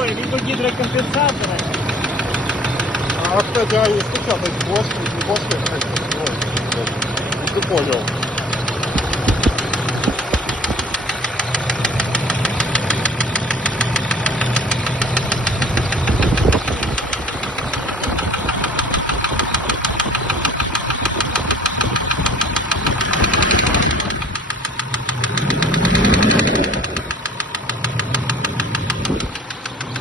любой, либо гидрокомпенсатора. А, кстати, а если печатать после, не после, ты понял.